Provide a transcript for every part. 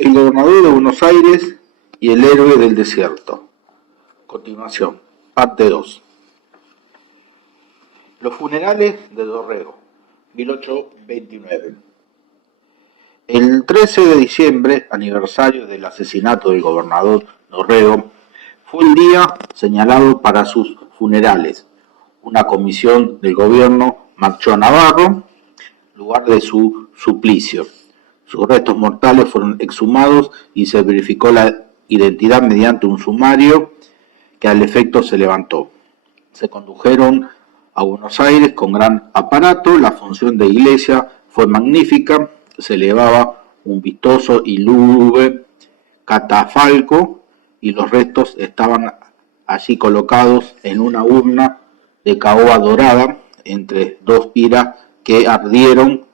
El gobernador de Buenos Aires y el héroe del desierto. Continuación, parte 2. Los funerales de Dorrego, 1829. El 13 de diciembre, aniversario del asesinato del gobernador Dorrego, fue el día señalado para sus funerales. Una comisión del gobierno marchó a Navarro, lugar de su suplicio. Sus restos mortales fueron exhumados y se verificó la identidad mediante un sumario que al efecto se levantó. Se condujeron a Buenos Aires con gran aparato, la función de iglesia fue magnífica, se elevaba un vistoso y lúgubre catafalco y los restos estaban allí colocados en una urna de caoba dorada entre dos piras que ardieron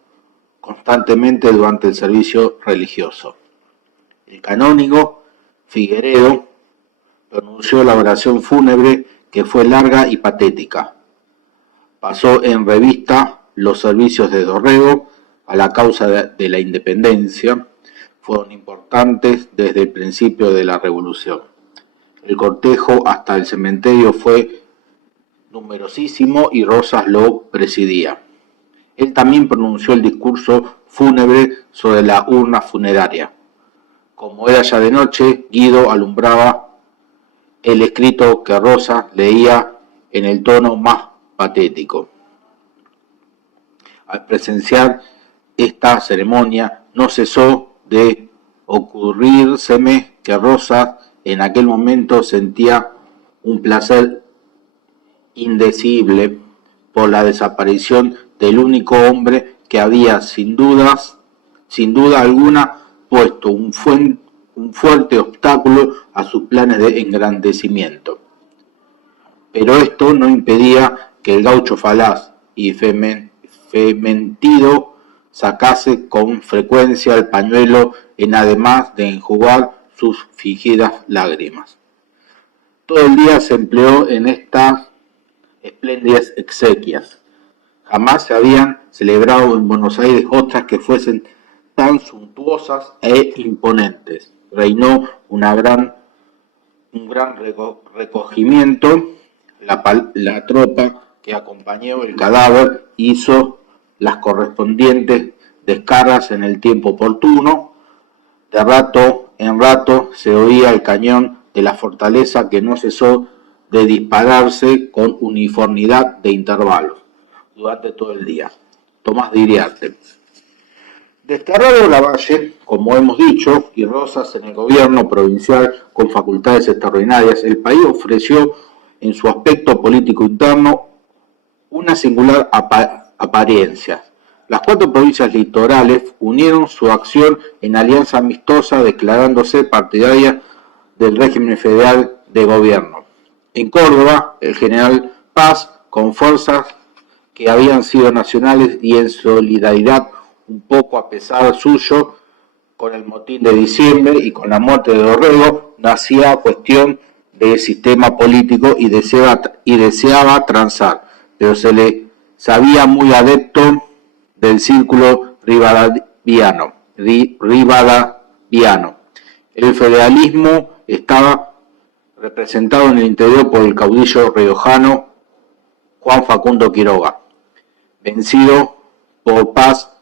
constantemente durante el servicio religioso. El canónigo Figueredo pronunció la oración fúnebre que fue larga y patética. Pasó en revista los servicios de Dorrego a la causa de la independencia. Fueron importantes desde el principio de la revolución. El cortejo hasta el cementerio fue numerosísimo y Rosas lo presidía. Él también pronunció el discurso fúnebre sobre la urna funeraria. Como era ya de noche, Guido alumbraba el escrito que Rosas leía en el tono más patético. Al presenciar esta ceremonia, no cesó de ocurrírseme que Rosas en aquel momento sentía un placer indecible por la desaparición del único hombre que había sin duda alguna puesto un fuerte obstáculo a sus planes de engrandecimiento. Pero esto no impedía que el gaucho falaz y fementido sacase con frecuencia el pañuelo en además de enjugar sus fingidas lágrimas. Todo el día se empleó en estas espléndidas exequias. Jamás se habían celebrado en Buenos Aires otras que fuesen tan suntuosas e imponentes. Reinó un gran recogimiento. La tropa que acompañó el cadáver hizo las correspondientes descargas en el tiempo oportuno. De rato en rato se oía el cañón de la fortaleza que no cesó de dispararse con uniformidad de intervalos durante todo el día. Tomás de Iriarte. Desterrado Lavalle, como hemos dicho, y Rosas en el gobierno provincial con facultades extraordinarias, el país ofreció en su aspecto político interno una singular apariencia. Las 4 provincias litorales unieron su acción en alianza amistosa declarándose partidarias del régimen federal de gobierno. En Córdoba, el general Paz, con fuerzas que habían sido nacionales y en solidaridad un poco a pesar suyo con el motín de diciembre y con la muerte de Dorrego, nacía cuestión de sistema político y deseaba transar, pero se le sabía muy adepto del círculo rivadavia. El federalismo estaba representado en el interior por el caudillo riojano Juan Facundo Quiroga, vencido por Paz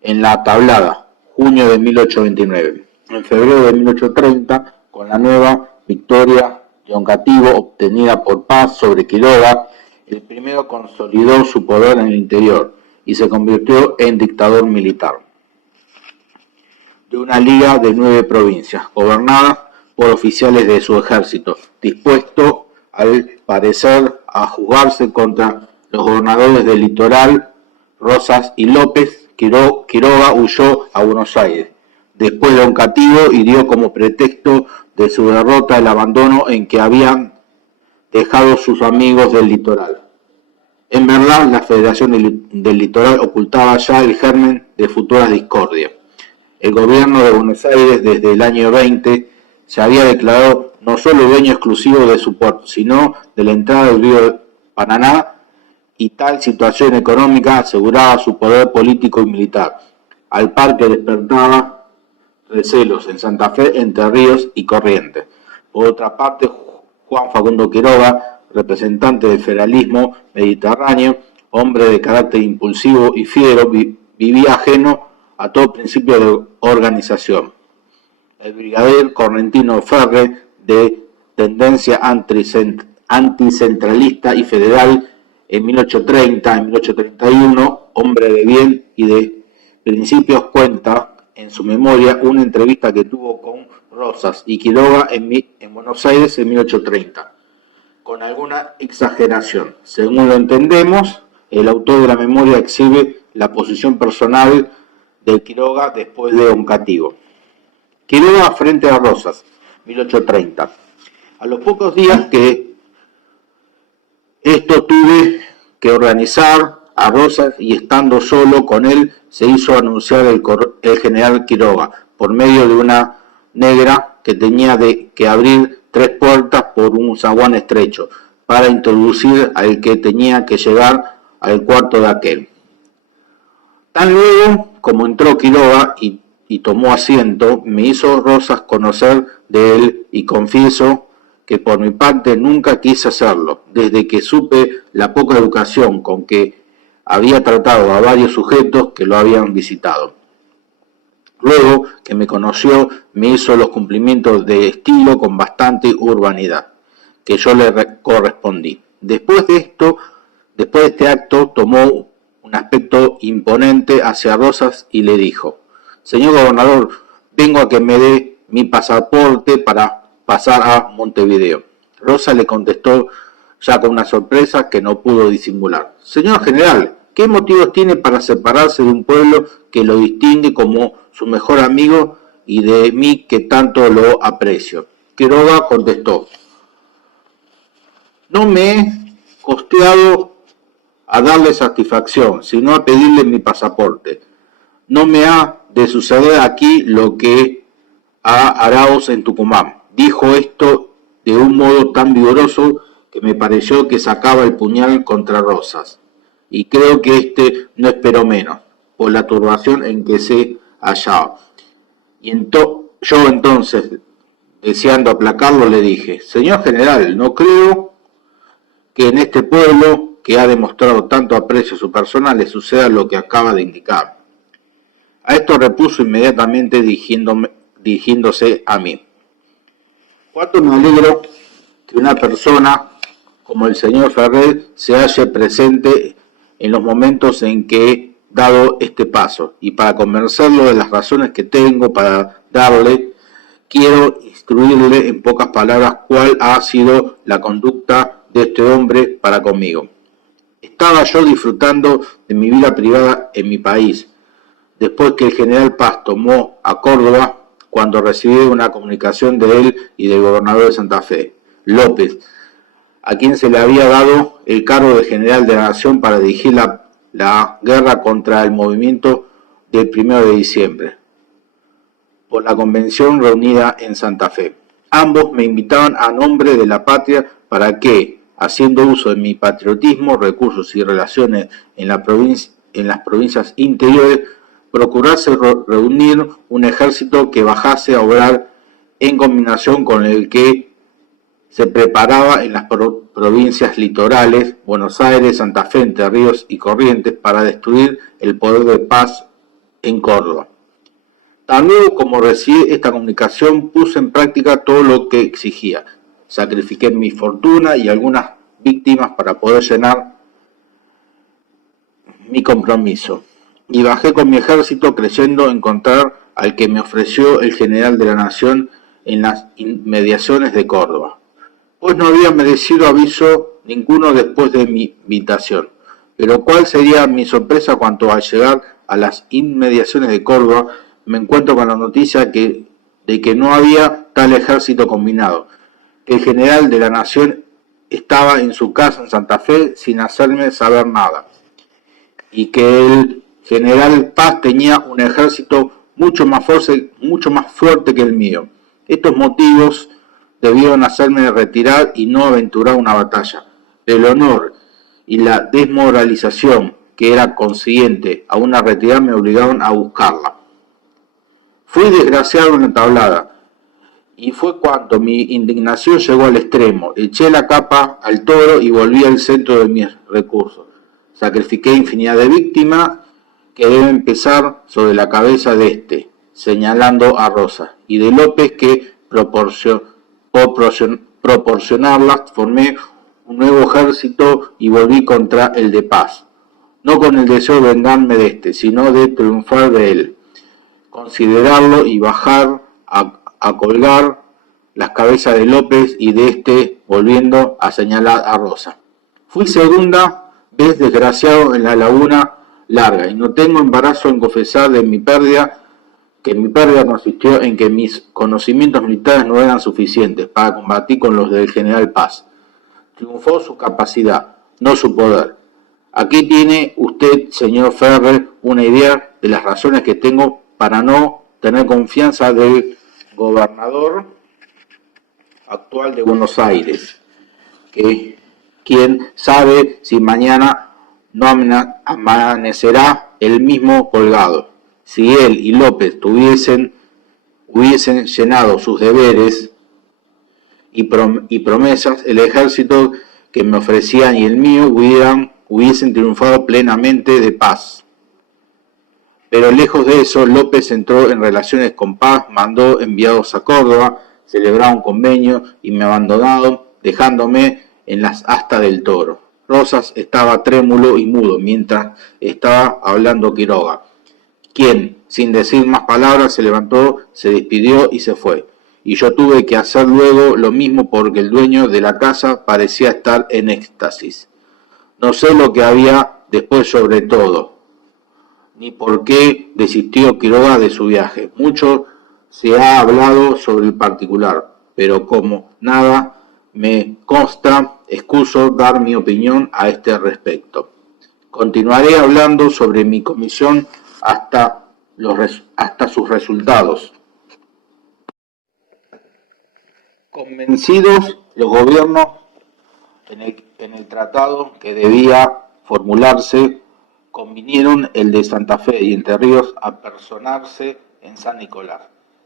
en la Tablada, junio de 1829. En febrero de 1830, con la nueva victoria de Oncativo obtenida por Paz sobre Quiroga, el primero consolidó su poder en el interior y se convirtió en dictador militar de una liga de 9 provincias, gobernadas por oficiales de su ejército, dispuesto al parecer a jugarse contra los gobernadores del litoral, Rosas y López. Quiroga huyó a Buenos Aires, después de Oncativo, y dio como pretexto de su derrota el abandono en que habían dejado sus amigos del litoral. En verdad, la Federación del Litoral ocultaba ya el germen de futuras discordias. El gobierno de Buenos Aires desde el año 20 se había declarado no solo dueño exclusivo de su puerto, sino de la entrada del río Paraná, y tal situación económica aseguraba su poder político y militar, al par que despertaba recelos en Santa Fe, Entre Ríos y Corrientes. Por otra parte, Juan Facundo Quiroga, representante del federalismo mediterráneo, hombre de carácter impulsivo y fiero, vivía ajeno a todo principio de organización. El brigadier Correntino Ferre, de tendencia anticentralista y federal, en 1830, en 1831, hombre de bien y de principios, cuenta en su memoria una entrevista que tuvo con Rosas y Quiroga en Buenos Aires en 1830, con alguna exageración. Según lo entendemos, el autor de la memoria exhibe la posición personal de Quiroga después de un cativo. Quiroga frente a Rosas, 1830. A los pocos días que esto tuve que organizar a Rosas y estando solo con él se hizo anunciar el general Quiroga por medio de una negra que tenía que abrir 3 puertas por un zaguán estrecho para introducir al que tenía que llegar al cuarto de aquel. Tan luego como entró Quiroga y tomó asiento, me hizo Rosas conocer de él y confieso que por mi parte nunca quise hacerlo, desde que supe la poca educación con que había tratado a varios sujetos que lo habían visitado. Luego que me conoció, me hizo los cumplimientos de estilo con bastante urbanidad, que yo le correspondí. Después de este acto, tomó un aspecto imponente hacia Rosas y le dijo: «Señor gobernador, vengo a que me dé mi pasaporte para pasar a Montevideo». Rosas le contestó ya con una sorpresa que no pudo disimular: «Señor general, ¿qué motivos tiene para separarse de un pueblo que lo distingue como su mejor amigo y de mí que tanto lo aprecio?» Quiroga contestó: «No me he costeado a darle satisfacción, sino a pedirle mi pasaporte. No me ha de suceder aquí lo que a Arauz en Tucumán». Dijo esto de un modo tan vigoroso que me pareció que sacaba el puñal contra Rosas, y creo que no esperó menos, por la turbación en que se hallaba. Yo entonces, deseando aplacarlo, le dije: «Señor general, no creo que en este pueblo, que ha demostrado tanto aprecio a su persona, le suceda lo que acaba de indicar». A esto repuso inmediatamente dirigiéndose a mí: «Cuánto me alegro que una persona como el señor Ferrer se halle presente en los momentos en que he dado este paso, y para convencerlo de las razones que tengo para darle, quiero instruirle en pocas palabras cuál ha sido la conducta de este hombre para conmigo. Estaba yo disfrutando de mi vida privada en mi país, después que el general Paz tomó a Córdoba, cuando recibí una comunicación de él y del gobernador de Santa Fe, López, a quien se le había dado el cargo de general de la Nación para dirigir la guerra contra el movimiento del 1 de diciembre, por la convención reunida en Santa Fe. Ambos me invitaban a nombre de la patria para que, haciendo uso de mi patriotismo, recursos y relaciones en las provincias interiores, procurase reunir un ejército que bajase a obrar en combinación con el que se preparaba en las provincias litorales, Buenos Aires, Santa Fe, Entre Ríos y Corrientes, para destruir el poder de Paz en Córdoba. Tan luego como recibí esta comunicación, puse en práctica todo lo que exigía. Sacrifiqué mi fortuna y algunas víctimas para poder llenar mi compromiso, y bajé con mi ejército creyendo encontrar al que me ofreció el general de la Nación en las inmediaciones de Córdoba, pues no había merecido aviso ninguno después de mi invitación. Pero cuál sería mi sorpresa cuando al llegar a las inmediaciones de Córdoba me encuentro con la noticia de que no había tal ejército combinado, que el general de la Nación estaba en su casa en Santa Fe sin hacerme saber nada, y que el general Paz tenía un ejército mucho más fuerte que el mío. Estos motivos debieron hacerme retirar y no aventurar una batalla. El honor y la desmoralización que era consiguiente a una retirada me obligaron a buscarla. Fui Fui desgraciado en la tablada, y fue cuando mi indignación llegó al extremo. Eché la capa al toro y volví al centro de mis recursos. Sacrifiqué infinidad de víctimas que deben pesar sobre la cabeza de este, señalando a Rosa, y de López, que proporcionarlas, formé un nuevo ejército y volví contra el de Paz, no con el deseo de vengarme de este, sino de triunfar de él, considerarlo y bajar a colgar las cabezas de López y de este, volviendo a señalar a Rosa. Fui segunda vez desgraciado en la Laguna Larga, y no tengo embarazo en confesar de mi pérdida, que mi pérdida consistió en que mis conocimientos militares no eran suficientes para combatir con los del general Paz. Triunfó su capacidad, no su poder. Aquí tiene usted, señor Ferrer, una idea de las razones que tengo para no tener confianza del gobernador actual de Buenos Aires, que quien sabe si mañana no amanecerá el mismo colgado. Si él y López hubiesen llenado sus deberes y promesas, el ejército que me ofrecían y el mío hubiesen triunfado plenamente de Paz. Pero lejos de eso, López entró en relaciones con Paz, mandó enviados a Córdoba, celebraron un convenio y me abandonaron, dejándome en las astas del toro. Rosas estaba trémulo y mudo mientras estaba hablando Quiroga, quien, sin decir más palabras, se levantó, se despidió y se fue. Y yo tuve que hacer luego lo mismo porque el dueño de la casa parecía estar en éxtasis. No sé lo que había después sobre todo, ni por qué desistió Quiroga de su viaje. Mucho se ha hablado sobre el particular, pero como nada me consta, excuso dar mi opinión a este respecto. Continuaré hablando sobre mi comisión hasta sus resultados. Convencidos los gobiernos en el tratado que debía formularse, convinieron el de Santa Fe y Entre Ríos a personarse en San Nicolás,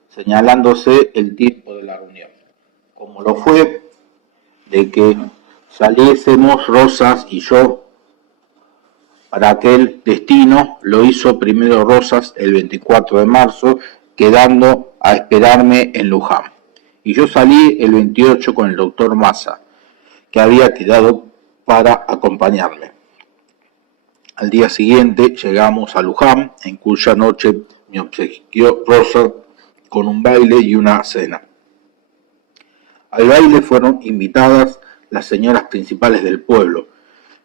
señalándose el tiempo de la reunión, como lo fue de que saliésemos Rosas y yo para aquel destino. Lo hizo primero Rosas el 24 de marzo, quedando a esperarme en Luján. Y yo salí el 28 con el doctor Massa, que había quedado para acompañarme. Al día siguiente llegamos a Luján, en cuya noche me obsequió Rosa con un baile y una cena. Al baile fueron invitadas las señoras principales del pueblo,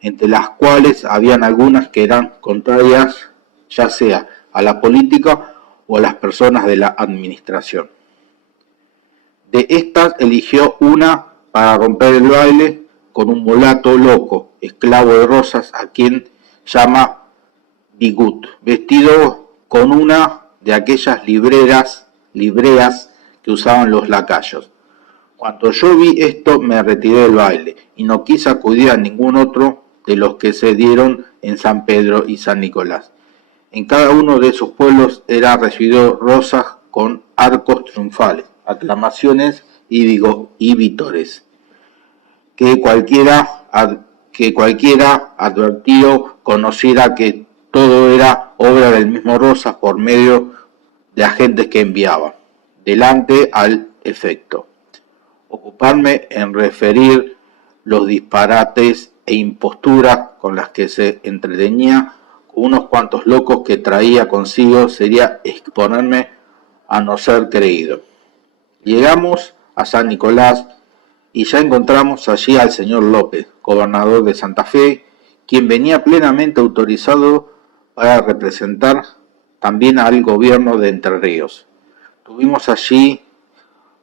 entre las cuales habían algunas que eran contrarias ya sea a la política o a las personas de la administración. De estas eligió una para romper el baile con un mulato loco, esclavo de Rosas, a quien llama Bigut, vestido con una de aquellas libreas que usaban los lacayos. Cuando yo vi esto me retiré del baile y no quise acudir a ningún otro de los que se dieron en San Pedro y San Nicolás. En cada uno de esos pueblos era recibido Rosas con arcos triunfales, aclamaciones y vítores, que cualquiera advertido conociera que todo era obra del mismo Rosas por medio de agentes que enviaba, delante al efecto. Ocuparme en referir los disparates e imposturas con las que se entretenía con unos cuantos locos que traía consigo sería exponerme a no ser creído. Llegamos a San Nicolás y ya encontramos allí al señor López, gobernador de Santa Fe, quien venía plenamente autorizado para representar también al gobierno de Entre Ríos. Tuvimos allí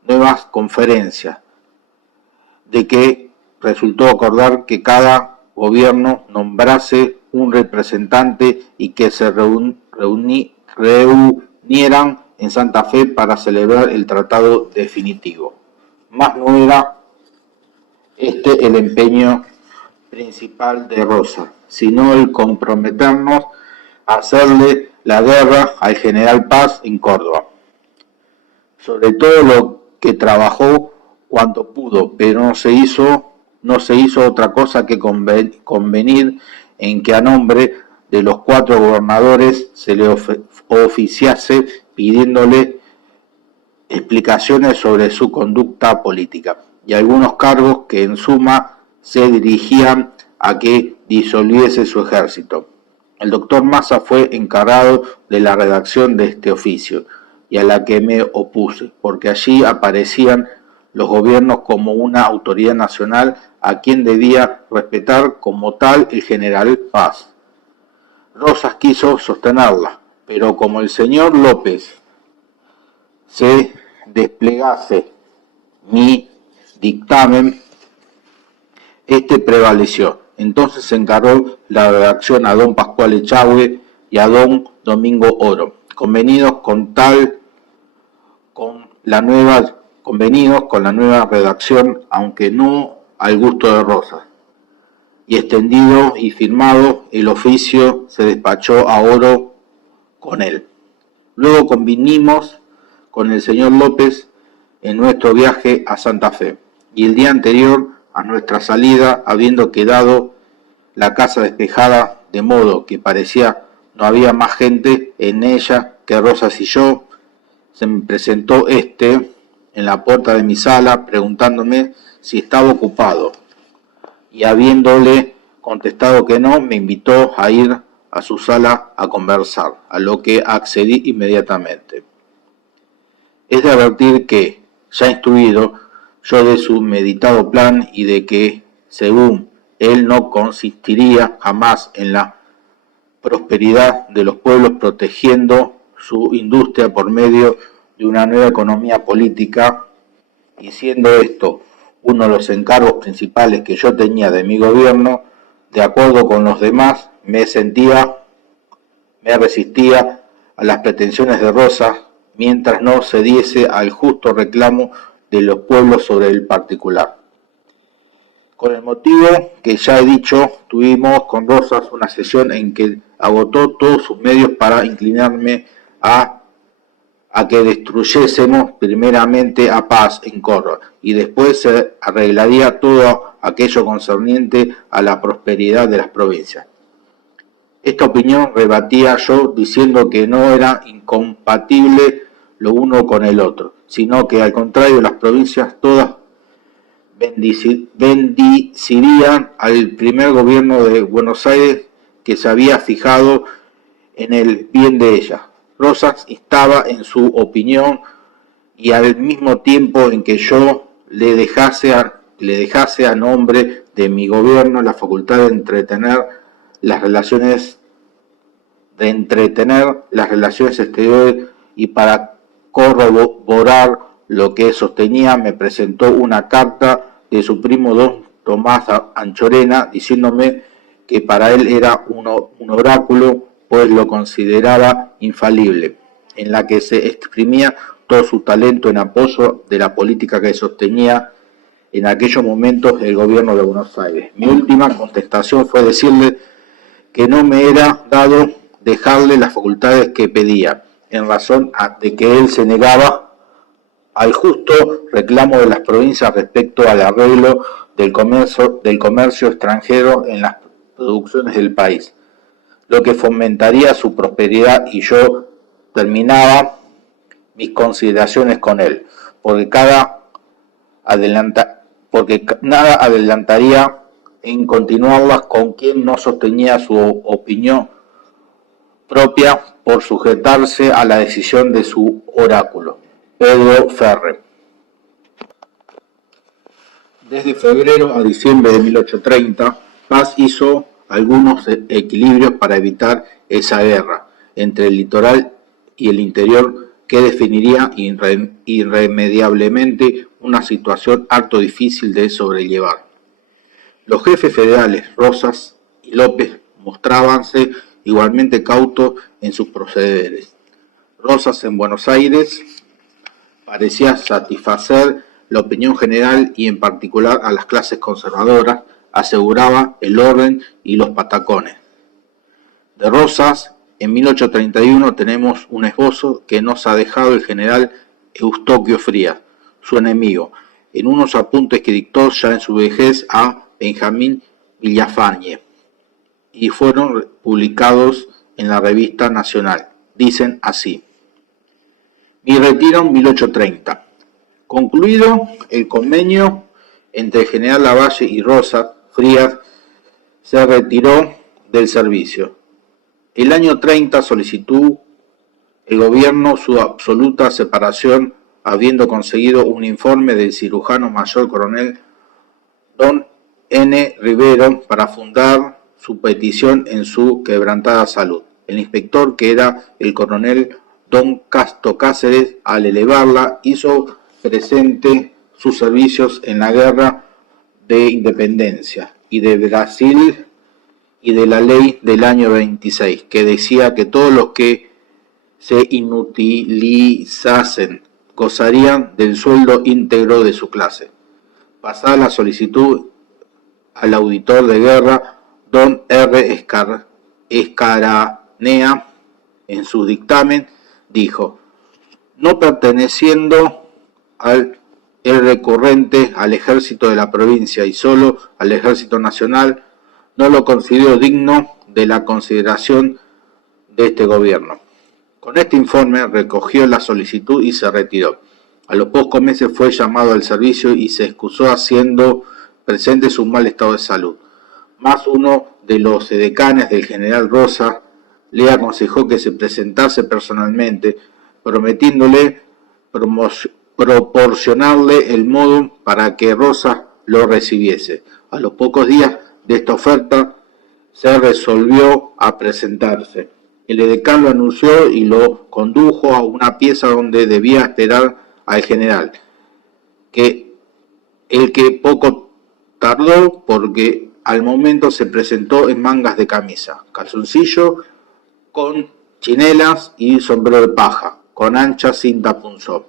nuevas conferencias, de que resultó acordar que cada gobierno nombrase un representante y que se reunieran en Santa Fe para celebrar el tratado definitivo. Mas no era este el empeño principal de Rosa, sino el comprometernos a hacerle la guerra al general Paz en Córdoba. sobre todo lo que trabajó cuanto pudo, pero no se hizo otra cosa que convenir en que a nombre de los 4 gobernadores se le oficiase pidiéndole explicaciones sobre su conducta política y algunos cargos que en suma se dirigían a que disolviese su ejército. El doctor Massa fue encargado de la redacción de este oficio y a la que me opuse, porque allí aparecían los gobiernos como una autoridad nacional a quien debía respetar como tal el general Paz. Rosas quiso sostenerla, pero como el señor López se desplegase mi dictamen, este prevaleció. Entonces se encargó la redacción a don Pascual Echagüe y a don Domingo Oro, convenidos con la nueva redacción, aunque no al gusto de Rosas. Y extendido y firmado, el oficio se despachó a Oro con él. Luego convinimos con el señor López en nuestro viaje a Santa Fe, y el día anterior a nuestra salida, habiendo quedado la casa despejada, de modo que parecía no había más gente en ella que Rosas y yo, se me presentó en la puerta de mi sala, preguntándome si estaba ocupado, y habiéndole contestado que no, me invitó a ir a su sala a conversar, a lo que accedí inmediatamente. Es de advertir que, ya instruido yo de su meditado plan y de que, según él, no consistiría jamás en la prosperidad de los pueblos protegiendo su industria por medio de una nueva economía política, y siendo esto uno de los encargos principales que yo tenía de mi gobierno, de acuerdo con los demás, me resistía a las pretensiones de Rosas, mientras no cediese al justo reclamo de los pueblos sobre el particular. Con el motivo que ya he dicho, tuvimos con Rosas una sesión en que agotó todos sus medios para inclinarme a que destruyésemos primeramente a Paz en Córdoba, y después se arreglaría todo aquello concerniente a la prosperidad de las provincias. Esta opinión rebatía yo diciendo que no era incompatible lo uno con el otro, sino que al contrario las provincias todas bendecirían al primer gobierno de Buenos Aires, que se había fijado en el bien de ellas. Rosas instaba en su opinión, y al mismo tiempo en que yo le dejase a nombre de mi gobierno la facultad de entretener las relaciones exteriores, y para corroborar lo que sostenía me presentó una carta de su primo don Tomás Anchorena, diciéndome que para él era un oráculo, pues lo consideraba infalible, en la que se exprimía todo su talento en apoyo de la política que sostenía en aquellos momentos el gobierno de Buenos Aires. Mi última contestación fue decirle que no me era dado dejarle las facultades que pedía, en razón de que él se negaba al justo reclamo de las provincias respecto al arreglo del comercio extranjero en las producciones del país, lo que fomentaría su prosperidad, y yo terminaba mis consideraciones con él, porque nada adelantaría en continuarlas con quien no sostenía su opinión propia por sujetarse a la decisión de su oráculo, Pedro Ferre. Desde febrero a diciembre de 1830, Paz hizo algunos equilibrios para evitar esa guerra entre el litoral y el interior, que definiría irremediablemente una situación harto difícil de sobrellevar. Los jefes federales, Rosas y López, mostrábanse igualmente cautos en sus procederes. Rosas en Buenos Aires parecía satisfacer la opinión general y en particular a las clases conservadoras, aseguraba el orden y los patacones. De Rosas, en 1831 tenemos un esbozo que nos ha dejado el general Eustoquio Frías, su enemigo, en unos apuntes que dictó ya en su vejez a Benjamín Villafañe y fueron publicados en la Revista Nacional. Dicen así: mi retiro en 1830. Concluido el convenio entre el general Lavalle y Rosas, Frías se retiró del servicio. El año 30 solicitó el gobierno su absoluta separación, habiendo conseguido un informe del cirujano mayor coronel don N. Rivero para fundar su petición en su quebrantada salud. El inspector, que era el coronel don Casto Cáceres, al elevarla, hizo presente sus servicios en la guerra de independencia y de Brasil y de la ley del año 26, que decía que todos los que se inutilizasen gozarían del sueldo íntegro de su clase. Pasada la solicitud al auditor de guerra, don R. Escaranea, en su dictamen, dijo: no perteneciendo el recurrente al ejército de la provincia y solo al ejército nacional, no lo considero digno de la consideración de este gobierno. Con este informe recogió la solicitud y se retiró. A los pocos meses fue llamado al servicio y se excusó haciendo presente su mal estado de salud. Más uno de los edecanes del general Rosa le aconsejó que se presentase personalmente, prometiéndole proporcionarle el modo para que Rosa lo recibiese. A los pocos días de esta oferta se resolvió a presentarse. El edecán lo anunció y lo condujo a una pieza donde debía esperar al general, el que poco tardó porque al momento se presentó en mangas de camisa, calzoncillo con chinelas y sombrero de paja, con ancha cinta punzón.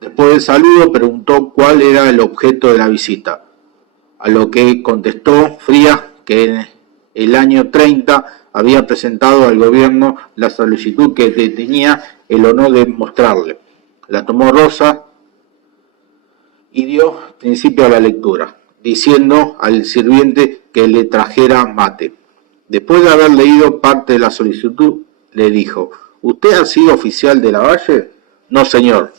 Después del saludo preguntó cuál era el objeto de la visita, a lo que contestó Frías que en el año 30 había presentado al gobierno la solicitud que tenía el honor de mostrarle. La tomó Rosa y dio principio a la lectura, diciendo al sirviente que le trajera mate. Después de haber leído parte de la solicitud, le dijo: ¿usted ha sido oficial de Lavalle? No, señor.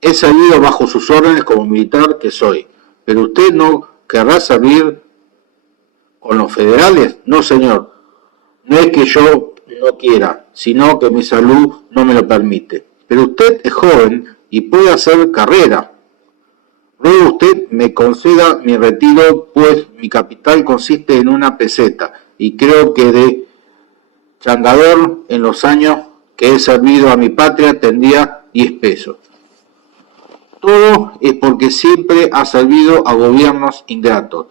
He servido bajo sus órdenes como militar que soy. ¿Pero usted no querrá servir con los federales? No, señor. No es que yo no quiera, sino que mi salud no me lo permite. Pero usted es joven y puede hacer carrera. Ruego usted me conceda mi retiro, pues mi capital consiste en una peseta, y creo que de changador en los años que he servido a mi patria tendría 10 pesos. Todo es porque siempre ha servido a gobiernos ingratos.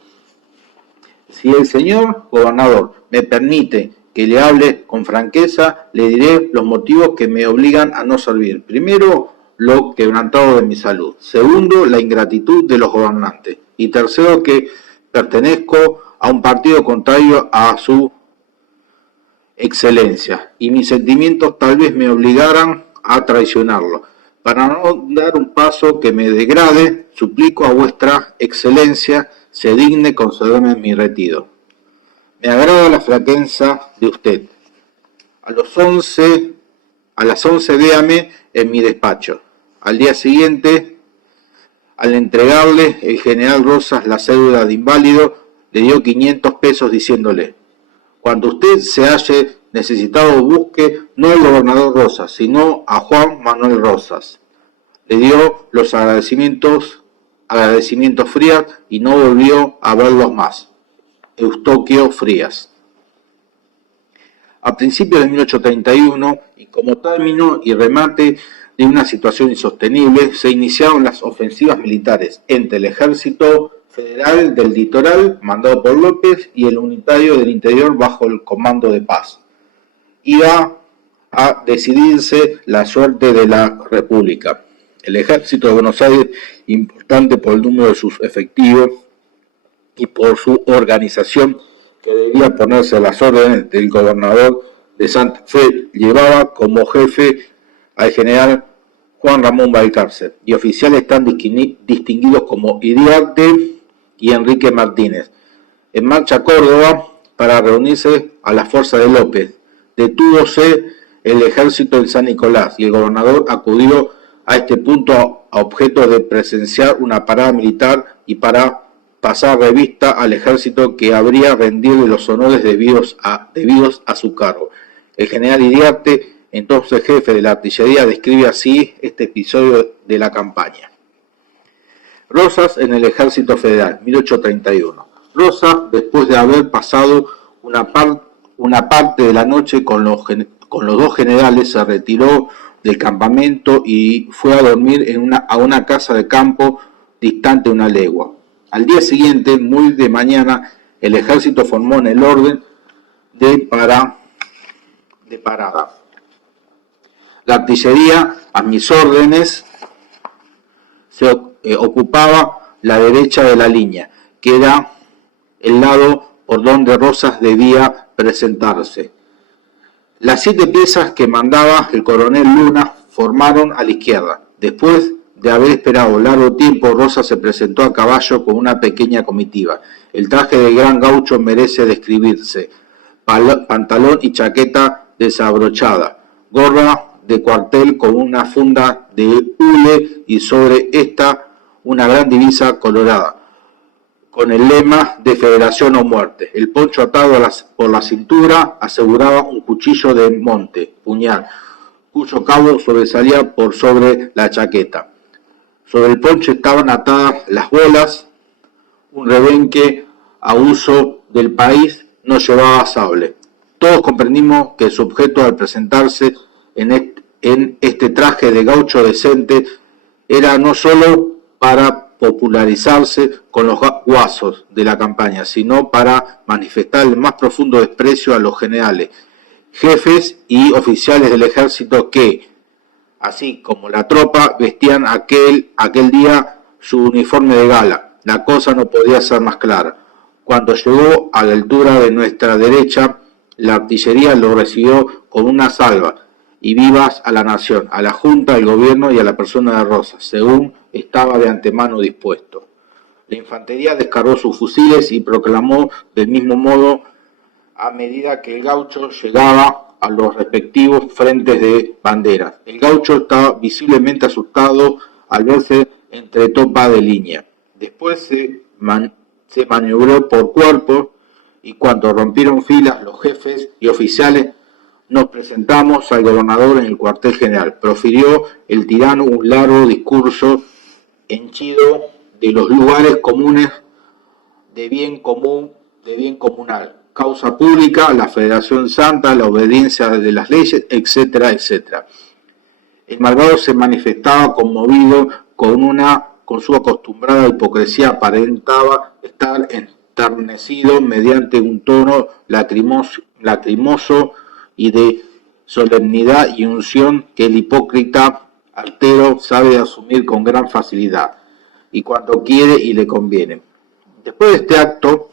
Si el señor gobernador me permite que le hable con franqueza, le diré los motivos que me obligan a no servir. Primero, lo quebrantado de mi salud. Segundo, la ingratitud de los gobernantes. Y tercero, que pertenezco a un partido contrario a su excelencia. Y mis sentimientos tal vez me obligaran a traicionarlo. Para no dar un paso que me degrade, suplico a vuestra excelencia se digne concederme mi retiro. Me agrada la franqueza de usted. A las 11 véame en mi despacho. Al día siguiente, al entregarle el general Rosas la cédula de inválido, le dio 500 pesos diciéndole: cuando usted se halle necesitado, busque no al gobernador Rosas, sino a Juan Manuel Rosas. Le dio los agradecimientos Frías y no volvió a verlos más. Eustoquio Frías. A principios de 1831, y como término y remate de una situación insostenible, se iniciaron las ofensivas militares entre el ejército federal del litoral, mandado por López, y el unitario del interior bajo el comando de Paz. Iba a decidirse la suerte de la República. El ejército de Buenos Aires, importante por el número de sus efectivos y por su organización, que debía ponerse a las órdenes del gobernador de Santa Fe, llevaba como jefe al general Juan Ramón Valcárcel, y oficiales tan distinguidos como Iriarte y Enrique Martínez. En marcha a Córdoba para reunirse a la fuerza de López. Detúvose el ejército en San Nicolás y el gobernador acudió a este punto a objeto de presenciar una parada militar y para pasar revista al ejército que habría rendirle los honores debidos a su cargo. El general Iriarte, entonces jefe de la artillería, describe así este episodio de la campaña. Rosas en el Ejército Federal, 1831. Rosas, después de haber pasado una parte de la noche con los dos generales, se retiró del campamento y fue a dormir a una casa de campo distante una legua. Al día siguiente, muy de mañana, el ejército formó en el orden de parada. La artillería, a mis órdenes, se ocupaba la derecha de la línea, que era el lado por donde Rosas debía presentarse. Las 7 piezas que mandaba el coronel Luna formaron a la izquierda. Después de haber esperado largo tiempo, Rosas se presentó a caballo con una pequeña comitiva. El traje del gran gaucho merece describirse: pantalón y chaqueta desabrochada, gorra de cuartel con una funda de hule y sobre esta una gran divisa colorada, con el lema de Federación o Muerte. El poncho atado por la cintura aseguraba un cuchillo de monte, puñal, cuyo cabo sobresalía por sobre la chaqueta. Sobre el poncho estaban atadas las bolas. Un rebenque a uso del país no llevaba sable. Todos comprendimos que su objeto al presentarse en este traje de gaucho decente era no solo para popularizarse con los guasos de la campaña, sino para manifestar el más profundo desprecio a los generales, jefes y oficiales del ejército que, así como la tropa, vestían aquel día su uniforme de gala. La cosa no podía ser más clara. Cuando llegó a la altura de nuestra derecha, la artillería lo recibió con una salva y vivas a la nación, a la Junta, al gobierno y a la persona de Rosas, según estaba de antemano dispuesto. La infantería descargó sus fusiles y proclamó del mismo modo a medida que el gaucho llegaba a los respectivos frentes de banderas. El gaucho estaba visiblemente asustado al verse entre tropa de línea. Después se maniobró por cuerpos y cuando rompieron filas los jefes y oficiales, nos presentamos al gobernador en el cuartel general. Profirió el tirano un largo discurso henchido de los lugares comunes de bien comunal, causa pública, la Federación Santa, la obediencia de las leyes, etcétera, etcétera. El malvado se manifestaba conmovido con su acostumbrada hipocresía, aparentaba estar enternecido mediante un tono lacrimoso y de solemnidad y unción que el hipócrita artero sabe asumir con gran facilidad y cuando quiere y le conviene. Después de este acto,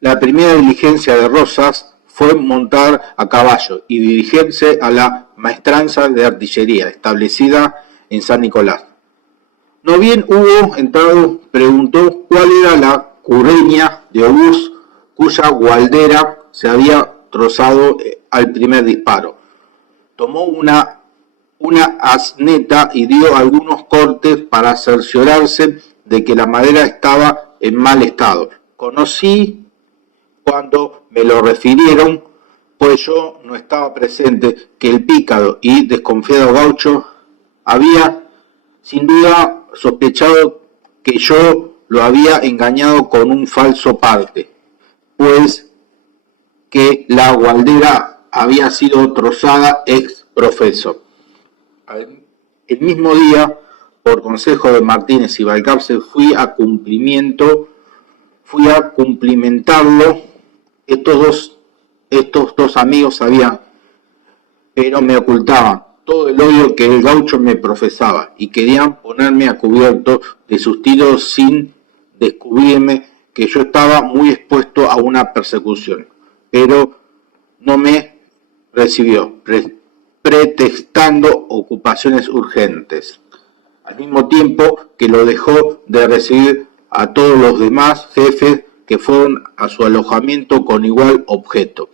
la primera diligencia de Rosas fue montar a caballo y dirigirse a la maestranza de artillería establecida en San Nicolás. No bien hubo entrado, preguntó cuál era la curreña de obús cuya gualdera se había trozado al primer disparo. Tomó una asneta y dio algunos cortes para cerciorarse de que la madera estaba en mal estado. Conocí cuando me lo refirieron, pues yo no estaba presente, que el pícaro y desconfiado gaucho había sin duda sospechado que yo lo había engañado con un falso parte, pues que la gualdera había sido trozada ex profeso. El mismo día, por consejo de Martínez y Valcárcel, fui a cumplimentarlo. Estos dos amigos sabían, pero me ocultaban todo el odio que el gaucho me profesaba y querían ponerme a cubierto de sus tiros sin descubrirme que yo estaba muy expuesto a una persecución. Pero no me recibió. pretextando ocupaciones urgentes, al mismo tiempo que lo dejó de recibir a todos los demás jefes que fueron a su alojamiento con igual objeto.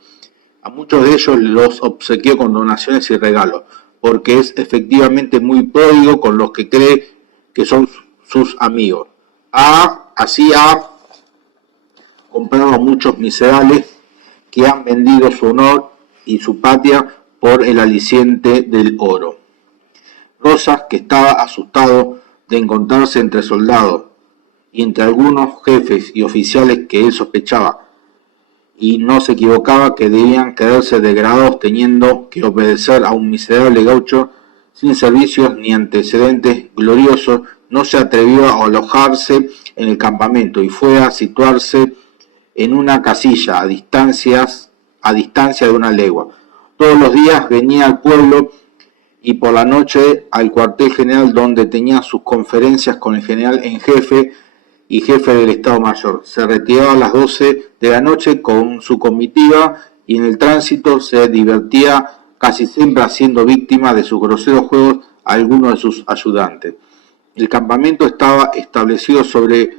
A muchos de ellos los obsequió con donaciones y regalos, porque es efectivamente muy pródigo con los que cree que son sus amigos. Así ha comprado a muchos miserables que han vendido su honor y su patria por el aliciente del oro. Rosas, que estaba asustado de encontrarse entre soldados y entre algunos jefes y oficiales que él sospechaba, y no se equivocaba que debían quedarse degradados teniendo que obedecer a un miserable gaucho sin servicios ni antecedentes gloriosos, no se atrevió a alojarse en el campamento y fue a situarse en una casilla a distancia de una legua. Todos los días venía al pueblo y por la noche al cuartel general, donde tenía sus conferencias con el general en jefe y jefe del Estado Mayor. Se retiraba a las 12 de la noche con su comitiva y en el tránsito se divertía, casi siempre haciendo víctima de sus groseros juegos a algunos de sus ayudantes. El campamento estaba establecido sobre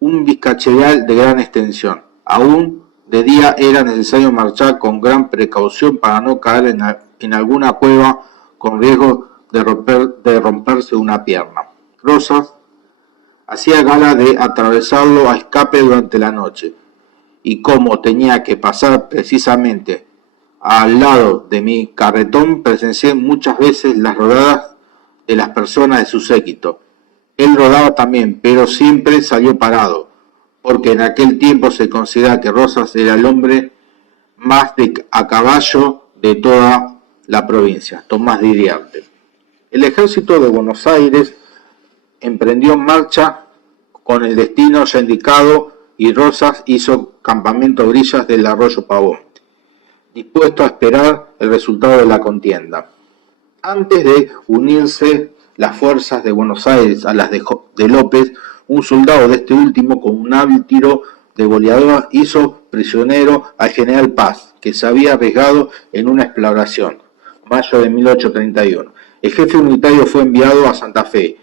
un vizcacherial de gran extensión. Aún de día era necesario marchar con gran precaución para no caer en alguna cueva con riesgo de romperse una pierna. Rosas hacía gala de atravesarlo a escape durante la noche, y como tenía que pasar precisamente al lado de mi carretón, presencié muchas veces las rodadas de las personas de su séquito. Él rodaba también, pero siempre salió parado, porque en aquel tiempo se consideraba que Rosas era el hombre más a caballo de toda la provincia, Tomás de Iriarte. El ejército de Buenos Aires emprendió marcha con el destino ya indicado y Rosas hizo campamento a orillas del arroyo Pavón, dispuesto a esperar el resultado de la contienda. Antes de unirse las fuerzas de Buenos Aires a las de López, un soldado de este último, con un hábil tiro de boleadora, hizo prisionero al general Paz, que se había arriesgado en una exploración, mayo de 1831. El jefe unitario fue enviado a Santa Fe,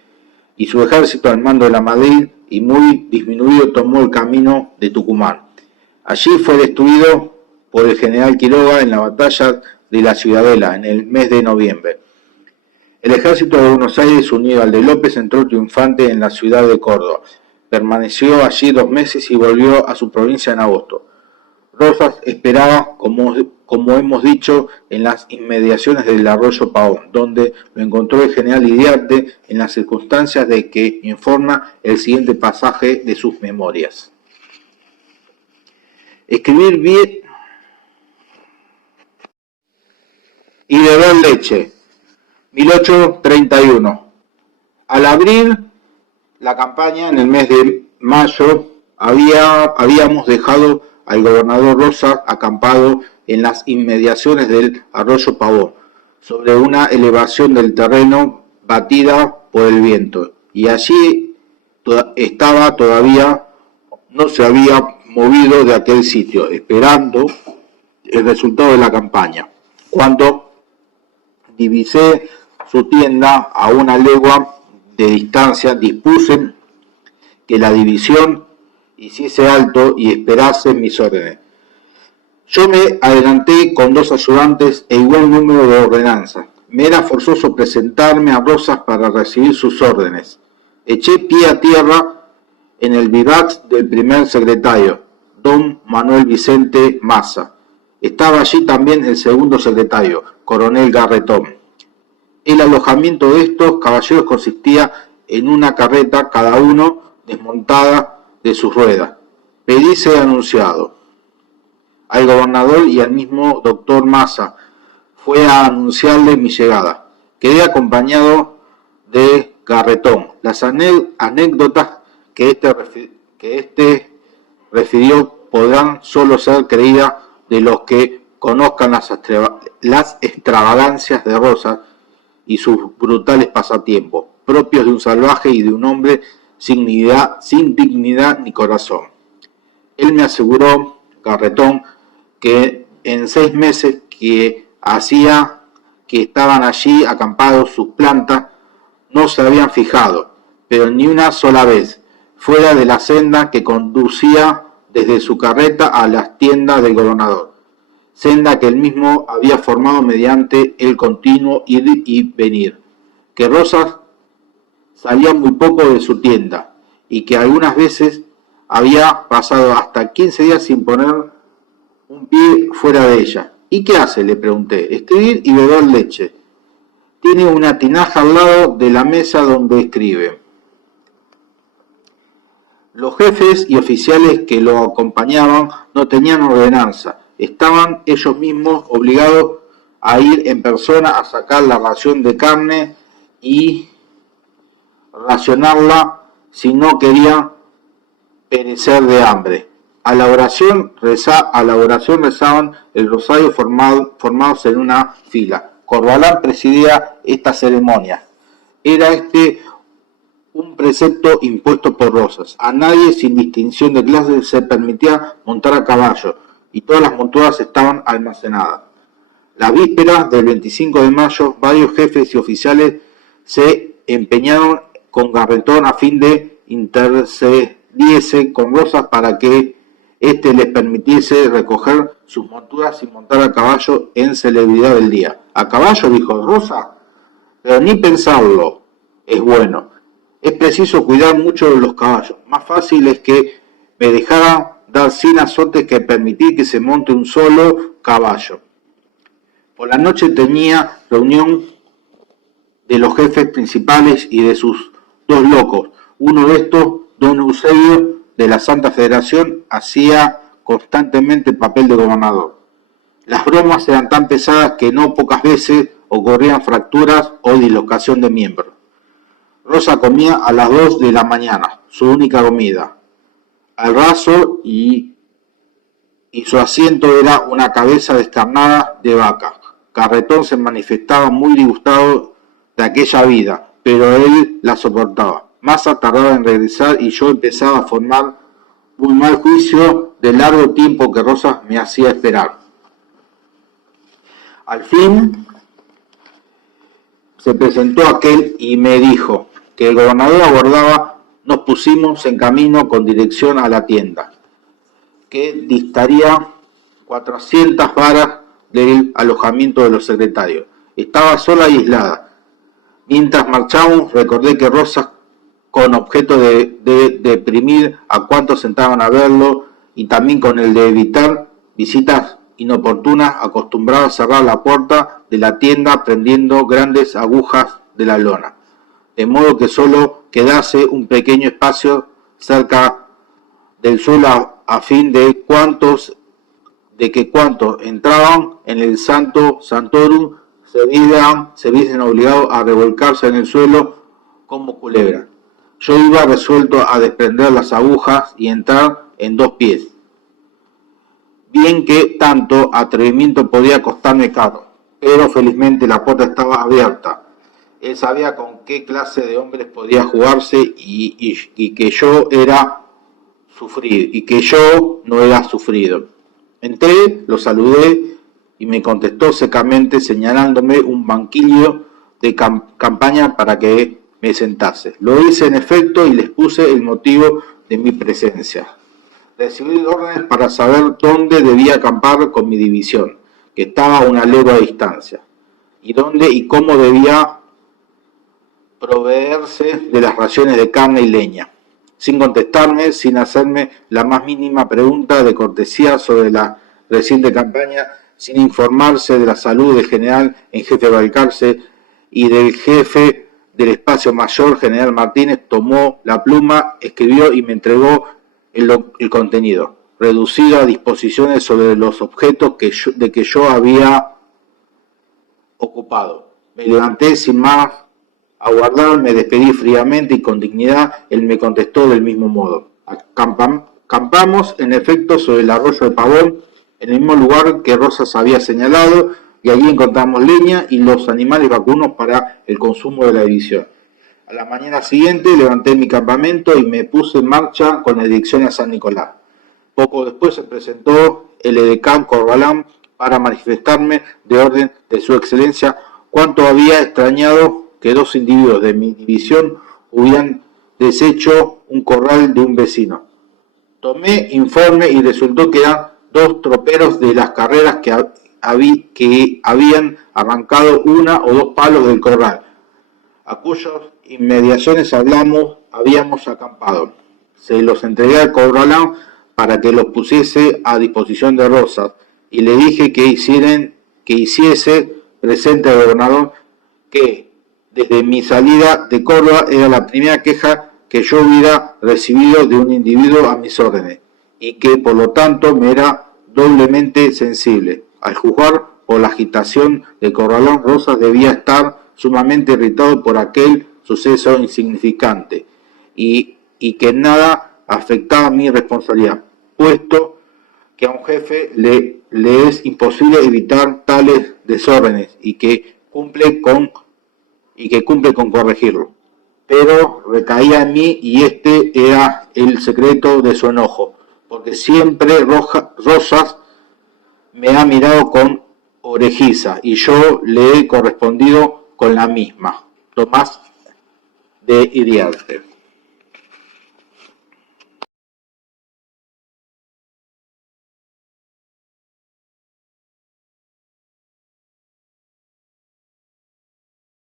y su ejército al mando de la Madrid y muy disminuido tomó el camino de Tucumán. Allí fue destruido por el general Quiroga en la batalla de la Ciudadela en el mes de noviembre. El ejército de Buenos Aires, unido al de López, entró triunfante en la ciudad de Córdoba. Permaneció allí 2 meses y volvió a su provincia en agosto. Rosas esperaba, como hemos dicho, en las inmediaciones del arroyo Pavón, donde lo encontró el general Iriarte en las circunstancias de que informa el siguiente pasaje de sus memorias. Escribir bien y beber leche. 1831. Al abrir la campaña en el mes de mayo, habíamos dejado al gobernador Rosas acampado en las inmediaciones del arroyo Pavón, sobre una elevación del terreno batida por el viento, y allí estaba todavía, no se había movido de aquel sitio, esperando el resultado de la campaña, cuando divisé su tienda a una legua de distancia. Dispuse que la división hiciese alto y esperase mis órdenes. Yo me adelanté con 2 ayudantes e igual número de ordenanzas. Me era forzoso presentarme a Rosas para recibir sus órdenes. Eché pie a tierra en el vivac del primer secretario, don Manuel Vicente Massa. Estaba allí también el segundo secretario, coronel Garretón. El alojamiento de estos caballeros consistía en una carreta, cada uno desmontada de sus ruedas. Pedí ser anunciado. Al gobernador y al mismo doctor Massa fue a anunciarle mi llegada. Quedé acompañado de Garretón. Las anécdotas que este refirió podrán solo ser creídas de los que conozcan las extravagancias de Rosas y sus brutales pasatiempos, propios de un salvaje y de un hombre sin dignidad ni corazón. Él me aseguró, Garretón, que en 6 meses que que estaban allí acampados sus plantas no se habían fijado, pero ni una sola vez, fuera de la senda que conducía desde su carreta a las tiendas del gobernador, senda que él mismo había formado mediante el continuo ir y venir, que Rosas salía muy poco de su tienda y que algunas veces había pasado hasta 15 días sin poner un pie fuera de ella. ¿Y qué hace?, le pregunté. Escribir y beber leche. Tiene una tinaja al lado de la mesa donde escribe. Los jefes y oficiales que lo acompañaban no tenían ordenanza. Estaban ellos mismos obligados a ir en persona a sacar la ración de carne y racionarla si no querían perecer de hambre. A la oración rezaban el rosario formados en una fila. Corbalán presidía esta ceremonia. Era un precepto impuesto por Rosas. A nadie, sin distinción de clase, se permitía montar a caballo, y todas las monturas estaban almacenadas. La víspera del 25 de mayo, varios jefes y oficiales se empeñaron con Garretón a fin de intercediese con Rosas para que éste les permitiese recoger sus monturas y montar a caballo en celebridad del día. ¿A caballo?, dijo Rosa. Pero ni pensarlo es bueno. Es preciso cuidar mucho de los caballos. Más fácil es que me dejaran dar 100 azotes que permitir que se monte un solo caballo. Por la noche tenía reunión de los jefes principales y de sus dos locos. Uno de estos, don Eusebio, de la Santa Federación, hacía constantemente el papel de gobernador. Las bromas eran tan pesadas que no pocas veces ocurrían fracturas o dislocación de miembros. Rosa comía a las 2 de la mañana, su única comida, al raso, y su asiento era una cabeza descarnada de vaca. Garretón se manifestaba muy disgustado de aquella vida, pero él la soportaba. Massa tardaba en regresar y yo empezaba a formar un mal juicio del largo tiempo que Rosas me hacía esperar. Al fin se presentó aquel y me dijo que el gobernador abordaba. Nos pusimos en camino con dirección a la tienda, que distaría 400 varas del alojamiento de los secretarios. Estaba sola y aislada. Mientras marchábamos, recordé que Rosas, con objeto de deprimir a cuantos entraban a verlo y también con el de evitar visitas inoportunas, acostumbraba a cerrar la puerta de la tienda prendiendo grandes agujas de la lona, de modo que solo quedase un pequeño espacio cerca del suelo a fin de que cuantos entraban en el santorum se viesen obligados a revolcarse en el suelo como culebras. Yo iba resuelto a desprender las agujas y entrar en 2 pies. Bien que tanto atrevimiento podía costarme caro, pero felizmente la puerta estaba abierta. Él sabía con qué clase de hombres podía jugarse y que yo no era sufrido. Entré, lo saludé y me contestó secamente señalándome un banquillo de campaña para que me sentase. Lo hice en efecto y les puse el motivo de mi presencia. Recibí órdenes para saber dónde debía acampar con mi división, que estaba a una legua de distancia, y dónde y cómo debía proveerse de las raciones de carne y leña. Sin contestarme, sin hacerme la más mínima pregunta de cortesía sobre la reciente campaña, sin informarse de la salud del general en jefe Balcarce y del jefe del espacio mayor, general Martínez, tomó la pluma, escribió y me entregó el contenido, reducido a disposiciones sobre los objetos de que yo había ocupado. Me levanté sin más aguardar, me despedí fríamente y con dignidad. Él me contestó del mismo modo. Acampamos en efecto sobre el arroyo de Pavón, en el mismo lugar que Rosas había señalado, y allí encontramos leña y los animales vacunos para el consumo de la división. A la mañana siguiente levanté mi campamento y me puse en marcha con la dirección a San Nicolás. Poco después se presentó el edecán Corbalán para manifestarme de orden de su excelencia cuánto había extrañado que dos individuos de mi división hubieran deshecho un corral de un vecino. Tomé informe y resultó que eran dos troperos de las carreras que habían arrancado una o dos palos del corral, a cuyas inmediaciones habíamos acampado. Se los entregué al corralán para que los pusiese a disposición de Rosas y le dije que hiciese presente al gobernador que desde mi salida de Córdoba era la primera queja que yo hubiera recibido de un individuo a mis órdenes y que por lo tanto me era doblemente sensible. Al juzgar por la agitación del corralón, Rosas debía estar sumamente irritado por aquel suceso insignificante y que nada afectaba mi responsabilidad, puesto que a un jefe le es imposible evitar tales desórdenes y que cumple con corregirlo. Pero recaía en mí y este era el secreto de su enojo, porque siempre Rosas me ha mirado con orejiza y yo le he correspondido con la misma. Tomás de Iriarte.